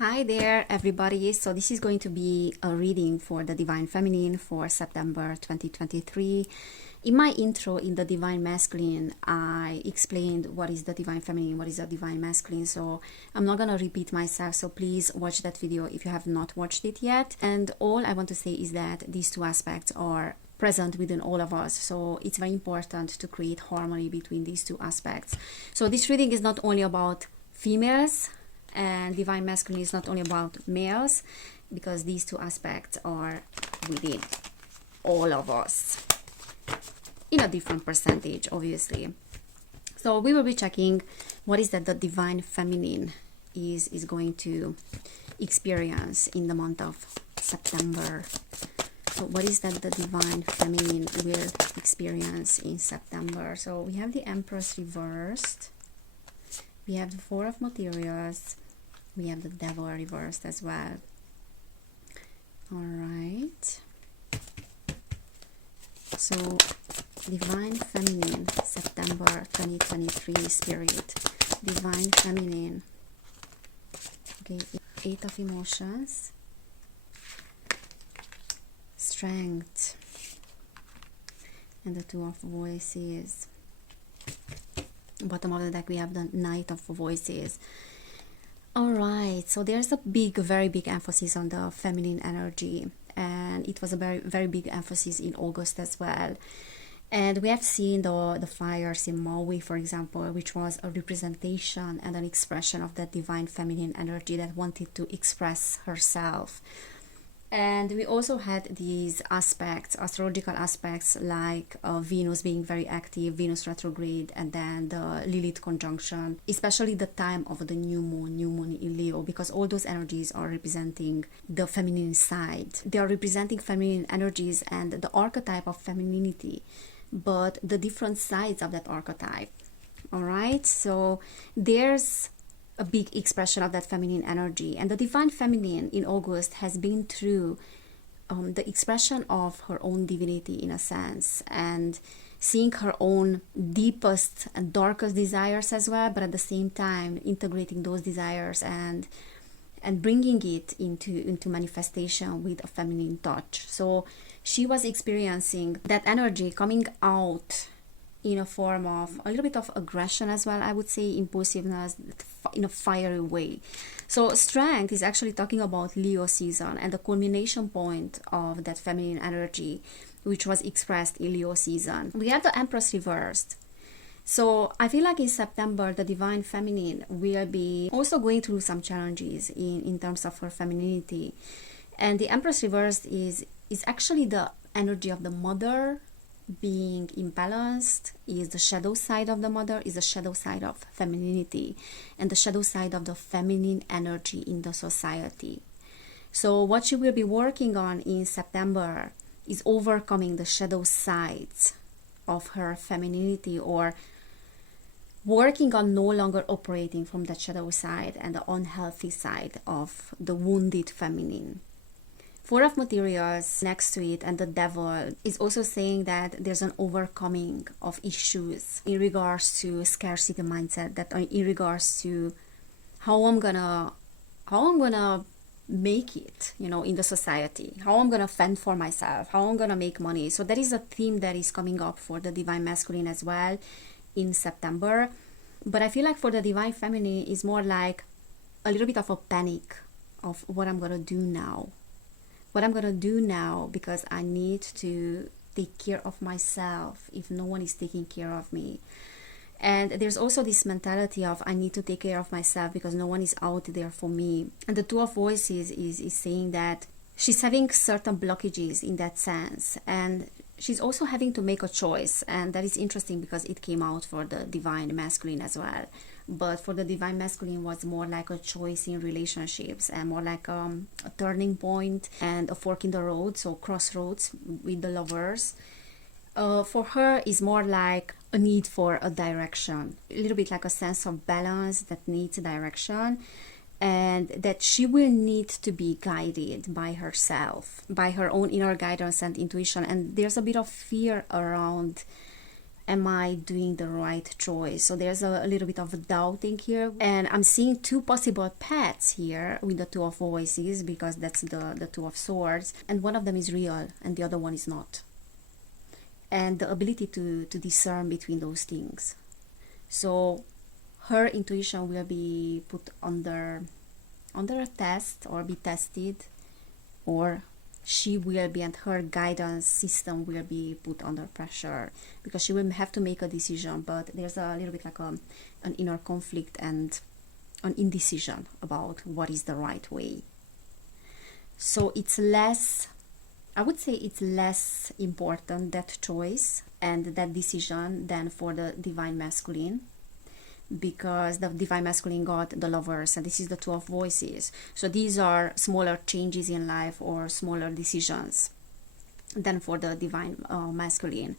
Hi there, everybody. So this is going to be a reading for the Divine Feminine for September 2023. In my intro in the Divine Masculine, I explained what is the Divine Feminine, what is the Divine Masculine. So I'm not going to repeat myself. So please watch that video if you have not watched it yet. And all I want to say is that these two aspects are present within all of us. So it's very important to create harmony between these two aspects. So this reading is not only about females, and Divine Masculine is not only about males, because these two aspects are within all of us in a different percentage, obviously. So we will be checking what is that the Divine Feminine is going to experience in the month of September. So what is that the Divine Feminine will experience in September? So we have the Empress reversed. We have the Four of Materials. We have the Devil reversed as well. All right. So, Divine Feminine, September 2023 Spirit. Divine Feminine. Okay, Eight of Emotions. Strength. And the Two of Voices. Bottom of the deck we have the Knight of Voices. All right, so there's a very big emphasis on the feminine energy, and it was a very big emphasis in August as well. And we have seen the fires in Maui, for example, which was a representation and an expression of that divine feminine energy that wanted to express herself. And we also had these aspects, astrological aspects, like Venus being very active, Venus retrograde, and then the Lilith conjunction, especially the time of the new moon in Leo, because all those energies are representing the feminine side. They are representing feminine energies and the archetype of femininity, but the different sides of that archetype. All right, so there's a big expression of that feminine energy, and the Divine Feminine in August has been through the expression of her own divinity in a sense, and seeing her own deepest and darkest desires as well, but at the same time integrating those desires and bringing it into manifestation with a feminine touch. So she was experiencing that energy coming out in a form of a little bit of aggression as well, I would say, impulsiveness in a fiery way. So strength is actually talking about Leo season and the culmination point of that feminine energy, which was expressed in Leo season. We have the Empress reversed. So I feel like in September, the Divine Feminine will be also going through some challenges in terms of her femininity. And the Empress reversed is actually the energy of the mother being imbalanced, is the shadow side of the mother, is the shadow side of femininity, and the shadow side of the feminine energy in the society. So what she will be working on in September is overcoming the shadow sides of her femininity, or working on no longer operating from the shadow side and the unhealthy side of the wounded feminine. Four of Materials next to it and the Devil is also saying that there's an overcoming of issues in regards to scarcity mindset, that in regards to how I'm gonna make it, in the society, how I'm gonna fend for myself, how I'm gonna make money. So that is a theme that is coming up for the Divine Masculine as well in September. But I feel like for the Divine Feminine is more like a little bit of a panic of what I'm gonna do now. What I'm gonna do now, because I need to take care of myself if no one is taking care of me. And there's also this mentality of I need to take care of myself because no one is out there for me. And the Two of Voices is saying that she's having certain blockages in that sense, and she's also having to make a choice. And that is interesting because it came out for the Divine Masculine as well. But for the Divine Masculine was more like a choice in relationships and more like a turning point and a fork in the road, so crossroads with the Lovers. For her is more like a need for a direction, a little bit like a sense of balance that needs direction, and that she will need to be guided by herself, by her own inner guidance and intuition. And there's a bit of fear around am I doing the right choice? So there's a little bit of doubting here, and I'm seeing two possible paths here with the Two of Voices, because that's the Two of Swords, and one of them is real and the other one is not, and the ability to discern between those things. So her intuition will be put under a test, or be tested, or she will be, and her guidance system will be put under pressure, because she will have to make a decision, but there's a little bit like an inner conflict and an indecision about what is the right way. So it's less, I would say it's less important, that choice and that decision, than for the Divine Masculine, because the Divine Masculine got the Lovers, and this is the Two of Voices. So these are smaller changes in life or smaller decisions than for the Divine Masculine.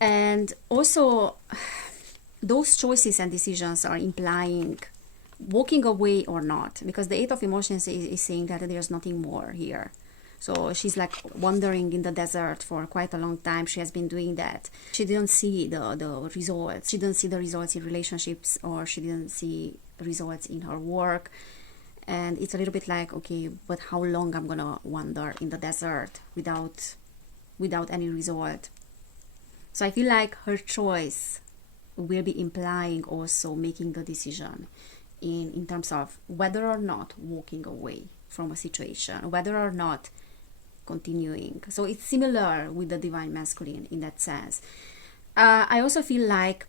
And also, those choices and decisions are implying walking away or not, because the Eight of Emotions is saying that there's nothing more here. So she's like wandering in the desert for quite a long time. She has been doing that. She didn't see the results. She didn't see the results in relationships, or she didn't see results in her work. And it's a little bit like, okay, but how long I'm gonna wander in the desert without any result? So I feel like her choice will be implying also making the decision in terms of whether or not walking away from a situation, whether or not continuing. So it's similar with the Divine Masculine in that sense. I also feel like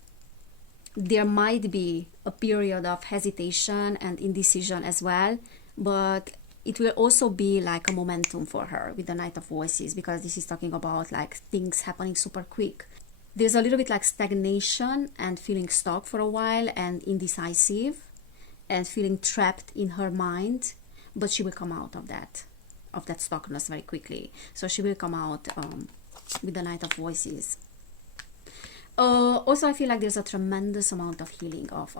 there might be a period of hesitation and indecision as well, but it will also be like a momentum for her with the Knight of Voices, because this is talking about like things happening super quick. There's a little bit like stagnation and feeling stuck for a while, and indecisive, and feeling trapped in her mind, but she will come out of that stuckness very quickly. So she will come out with the Knight of Voices. Also, I feel like there's a tremendous amount of healing of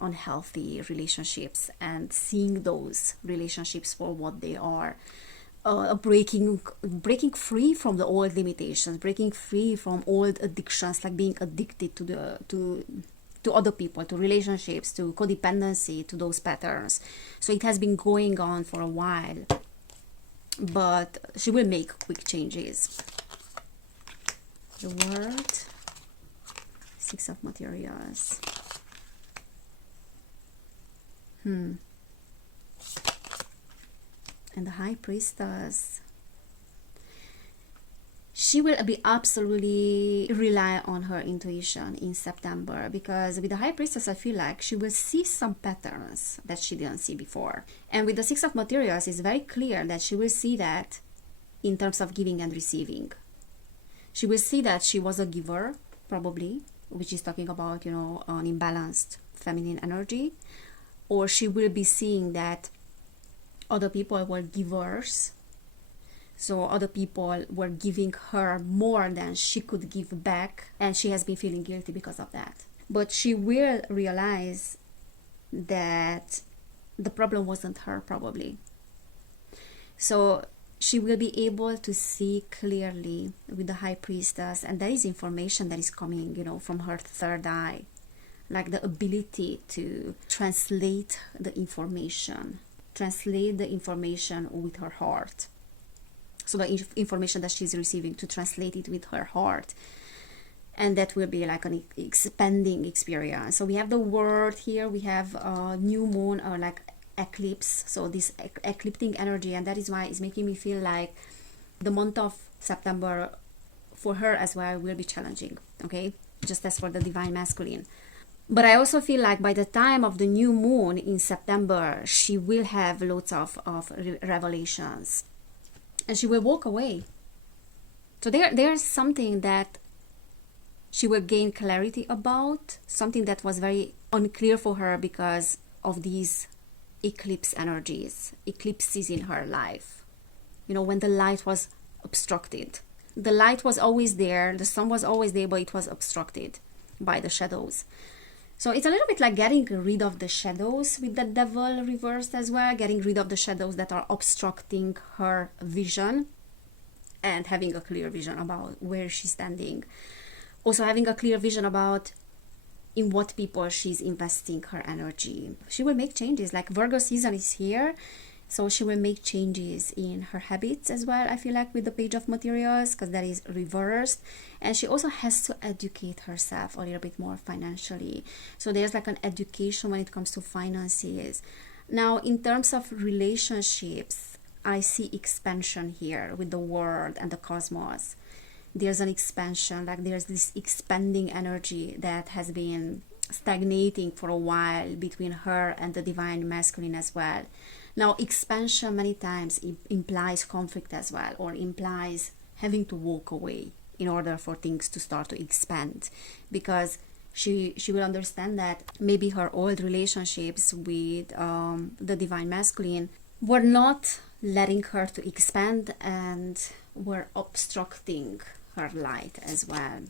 unhealthy relationships, and seeing those relationships for what they are. Breaking free from the old limitations, breaking free from old addictions, like being addicted to other people, to relationships, to codependency, to those patterns. So it has been going on for a while, but she will make quick changes. The World, Six of Materials. And the High Priestess. She will be absolutely rely on her intuition in September, because with the High Priestess, I feel like she will see some patterns that she didn't see before. And with the Six of Materials, it's very clear that she will see that in terms of giving and receiving. She will see that she was a giver, probably, which is talking about, an imbalanced feminine energy. Or she will be seeing that other people were givers. So other people were giving her more than she could give back, and she has been feeling guilty because of that. But she will realize that the problem wasn't her, probably. So she will be able to see clearly with the High Priestess, and that is information that is coming, from her third eye, like the ability to translate the information with her heart. So the information that she's receiving, to translate it with her heart, and that will be like an expanding experience. So we have the World here, we have new moon, or like eclipse, so this eclipsing energy, and that is why it's making me feel like the month of September for her as well will be challenging, okay, just as for the Divine Masculine. But I also feel like by the time of the new moon in September, she will have lots of revelations, and she will walk away. So there's something that she will gain clarity about, something that was very unclear for her because of these eclipses in her life. When the light was obstructed. The light was always there, the sun was always there, but it was obstructed by the shadows. So it's a little bit like getting rid of the shadows with the Devil reversed as well, getting rid of the shadows that are obstructing her vision, and having a clear vision about where she's standing. Also having a clear vision about in what people she's investing her energy. She will make changes. Like Virgo season is here, so she will make changes in her habits as well, I feel like, with the Page of Materials, because that is reversed. And she also has to educate herself a little bit more financially. So there's like an education when it comes to finances. Now, in terms of relationships, I see expansion here with the world and the cosmos. There's an expansion, like there's this expanding energy that has been stagnating for a while between her and the divine masculine as well. Now, expansion many times implies conflict as well, or implies having to walk away in order for things to start to expand, because she will understand that maybe her old relationships with the divine masculine were not letting her to expand and were obstructing her light as well.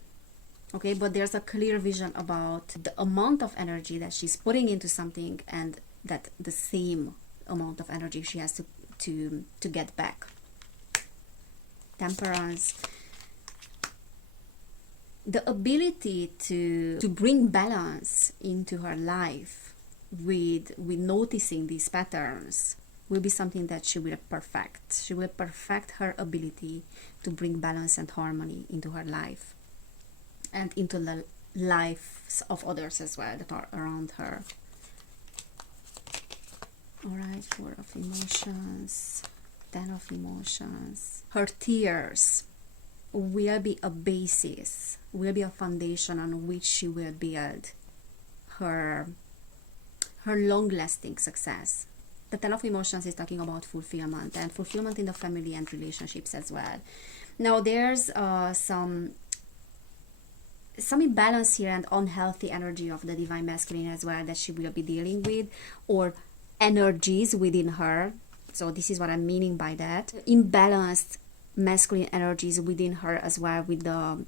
Okay, but there's a clear vision about the amount of energy that she's putting into something, and that the same amount of energy she has to get back. Temperance. The ability to bring balance into her life with noticing these patterns will be something that she will perfect. She will perfect her ability to bring balance and harmony into her life and into the lives of others as well that are around her. Alright, 4 of emotions, 10 of emotions. Her tears will be a basis, will be a foundation on which she will build her long-lasting success. The 10 of emotions is talking about fulfillment, and fulfillment in the family and relationships as well. Now there's some imbalance here and unhealthy energy of the divine masculine as well that she will be dealing with, or energies within her. So this is what I'm meaning by that. Imbalanced masculine energies within her as well, with the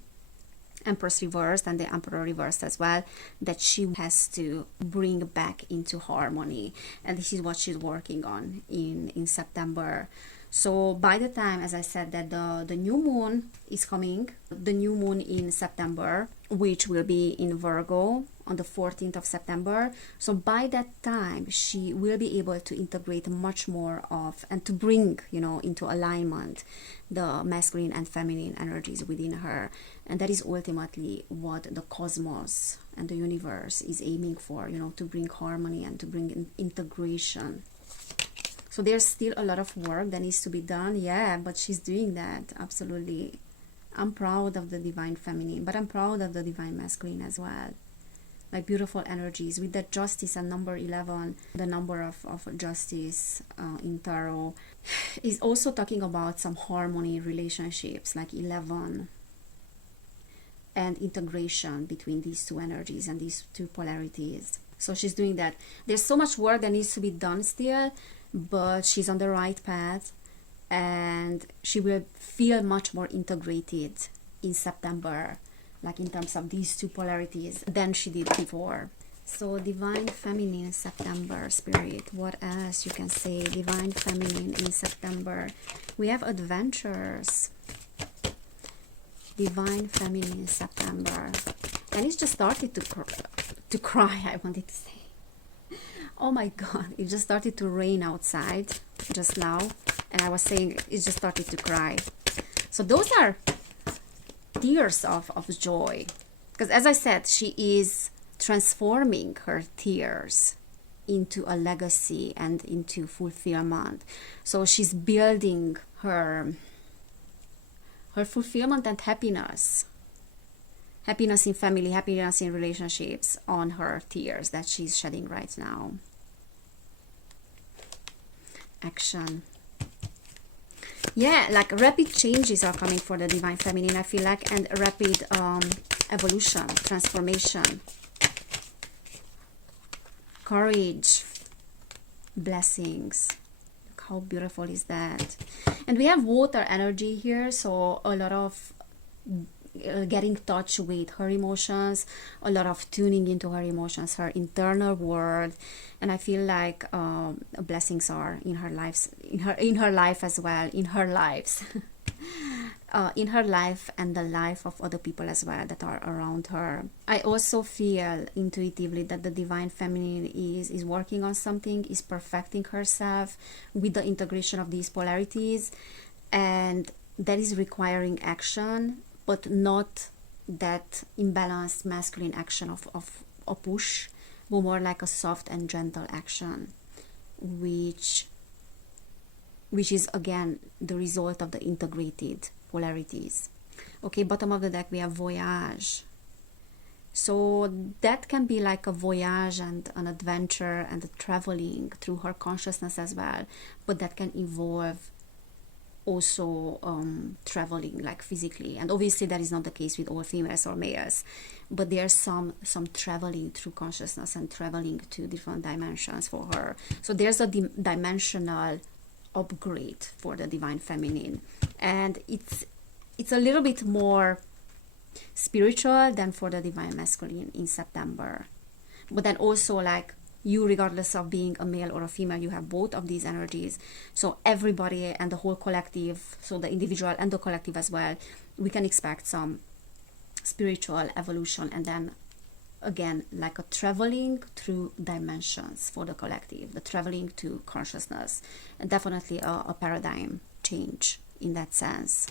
Empress reversed and the Emperor reversed as well, that she has to bring back into harmony. And this is what she's working on in September. So by the time, as I said, that the new moon is coming, the new moon in September, which will be in Virgo on the 14th of September. So by that time, she will be able to integrate much more of, and to bring, into alignment, the masculine and feminine energies within her. And that is ultimately what the cosmos and the universe is aiming for, to bring harmony and to bring integration. So there's still a lot of work that needs to be done, yeah, but she's doing that, absolutely. I'm proud of the divine feminine, but I'm proud of the divine masculine as well. Like beautiful energies with that justice and number 11, the number of justice in tarot, is also talking about some harmony in relationships, like 11, and integration between these two energies and these two polarities. So she's doing that. There's so much work that needs to be done still, but she's on the right path, and she will feel much more integrated in September, like in terms of these two polarities, than she did before. So divine feminine September, spirit, what else you can say? Divine feminine in September, we have adventures. Divine feminine in September, and it's just started to cry, I wanted to say. Oh my god, it just started to rain outside just now, and I was saying it just started to cry. So those are tears of joy, because as I said, she is transforming her tears into a legacy and into fulfillment. So she's building her fulfillment and happiness in family, happiness in relationships, on her tears that she's shedding right now. Action. Yeah, like rapid changes are coming for the divine feminine, I feel like, and rapid evolution, transformation, courage, blessings. Look how beautiful is that. And we have water energy here, so a lot of getting in touch with her emotions, a lot of tuning into her emotions, her internal world. And I feel like blessings are in her lives, in her life as well, in her lives. in her life and the life of other people as well that are around her. I also feel intuitively that the divine feminine is working on something, is perfecting herself with the integration of these polarities, and that is requiring action, but not that imbalanced masculine action of a push, but more like a soft and gentle action, which is again the result of the integrated polarities. Okay, bottom of the deck we have voyage. So that can be like a voyage and an adventure and a traveling through her consciousness as well, but that can involve also traveling like physically, and obviously that is not the case with all females or males, but there's some traveling through consciousness and traveling to different dimensions for her. So there's a dimensional upgrade for the divine feminine, and it's a little bit more spiritual than for the divine masculine in September. But then also, like, you, regardless of being a male or a female, you have both of these energies. So everybody and the whole collective, so the individual and the collective as well, we can expect some spiritual evolution, and then again, like a traveling through dimensions for the collective, the traveling to consciousness, and definitely a paradigm change in that sense.